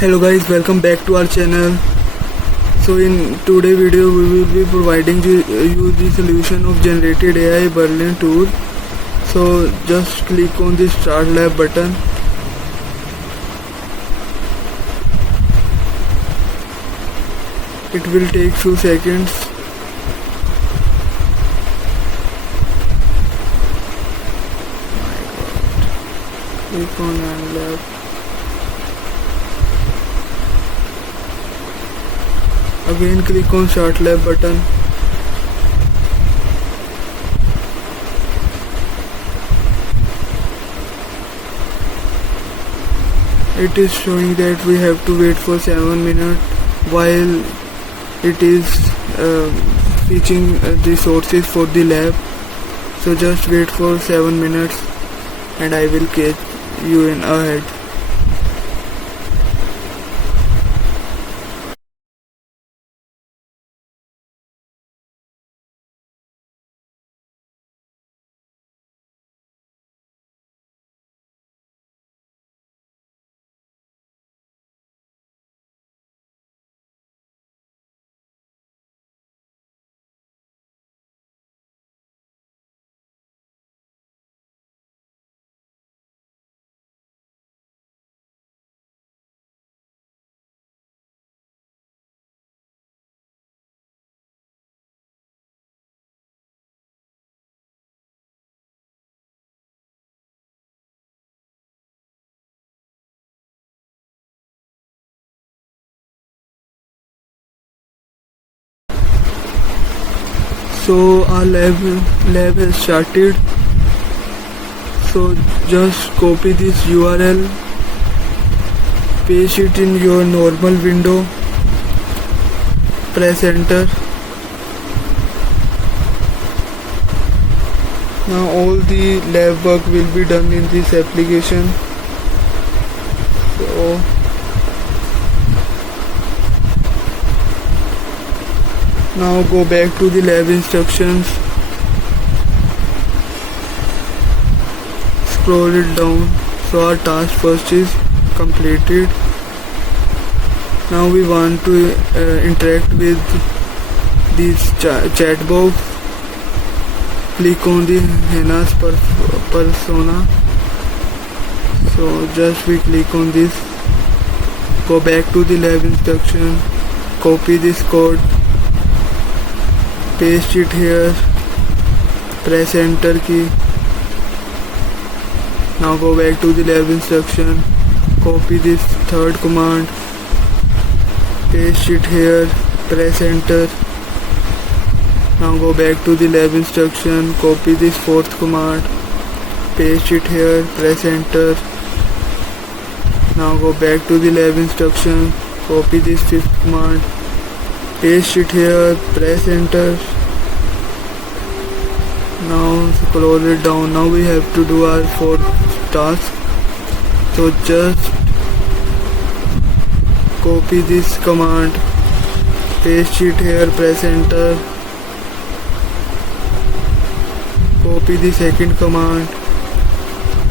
Hello guys, welcome back to our channel. So in today's video we will be providing you the solution of Generative AI Berlin tool. So just click on the Start Lab button. It will take few seconds. Click on Run Lab. Again click on Start Lab button. It is showing that we have to wait for 7 minutes while it is fetching the sources for the lab. So just wait for 7 minutes and I will catch you in ahead. So our lab has started. So just copy this URL, paste it in your normal window, press enter. Now all the lab work will be done in this application. So now go back to the lab instructions, scroll it down. So our task first is completed. Now we want to interact with this chat box. Click on the Henna's persona. So just we click on this, go back to the lab instruction, copy this code, paste it here, press enter key. Now go back to the lab instruction, copy this third command, paste it here, press enter. Now go back to the lab instruction, copy this fourth command, paste it here, press enter. Now go back to the lab instruction, copy this fifth command, paste it here, press enter. Now scroll it down. Now we have to do our fourth task. So just copy this command, paste it here, press enter. Copy the second command,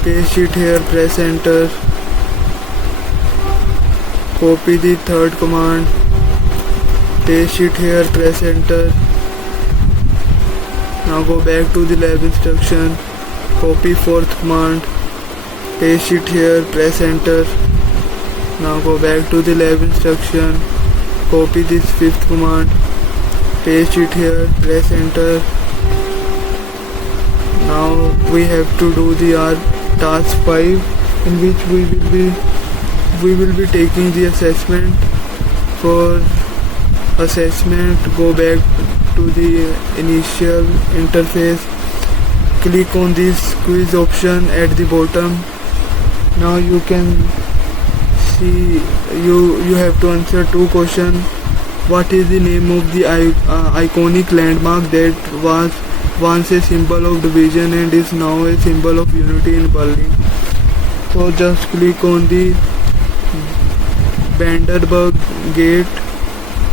paste it here, press enter. Copy the third command, paste it here, press enter. Now go back to the lab instruction, copy fourth command, paste it here, press enter. Now go back to the lab instruction, copy this fifth command, paste it here, press enter. Now we have to do the task 5, in which we will be taking the assessment. For assessment, go back to the initial interface, click on this quiz option at the bottom. Now you can see you have to answer two questions. What is the name of the iconic landmark that was once a symbol of division and is now a symbol of unity in Berlin? So just click on the Vandenberg Gate.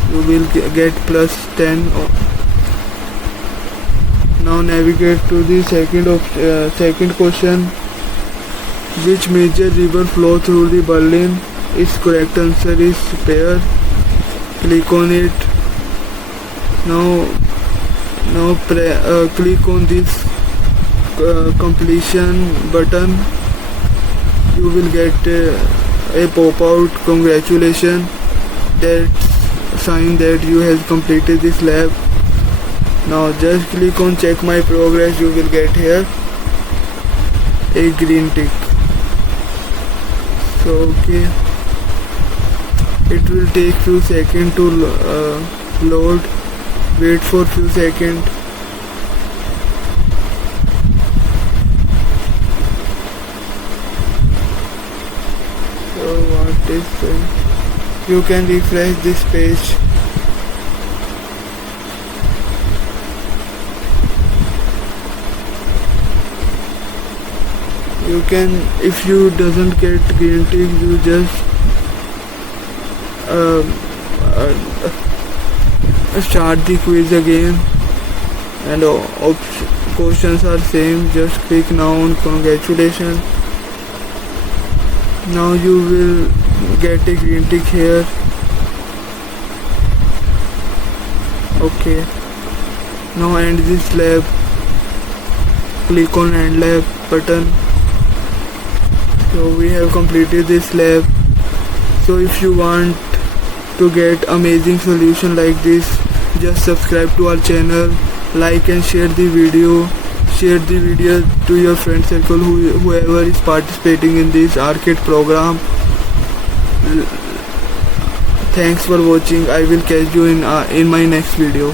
You will get +10. Now navigate to the second question. Which major river flow through the Berlin its correct answer is pair. Click on it. Now click on this completion button. You will get a pop-out congratulations. That's sign that you have completed this lab. Now just click on check my progress. You will get here a green tick. So okay, it will take few seconds to load. Wait for few seconds. So what is you can refresh this page. You can, if you doesn't get green tick, you just start the quiz again, and questions are same. Just click now on congratulations. Now you will get a green tick here. Okay, now end this lab. Click on end lab button. So we have completed this lab. So if you want to get amazing solution like this, just subscribe to our channel, like and share the video. Share the video to your friend circle, whoever is participating in this ARC123 program. Thanks for watching. I will catch you in my next video.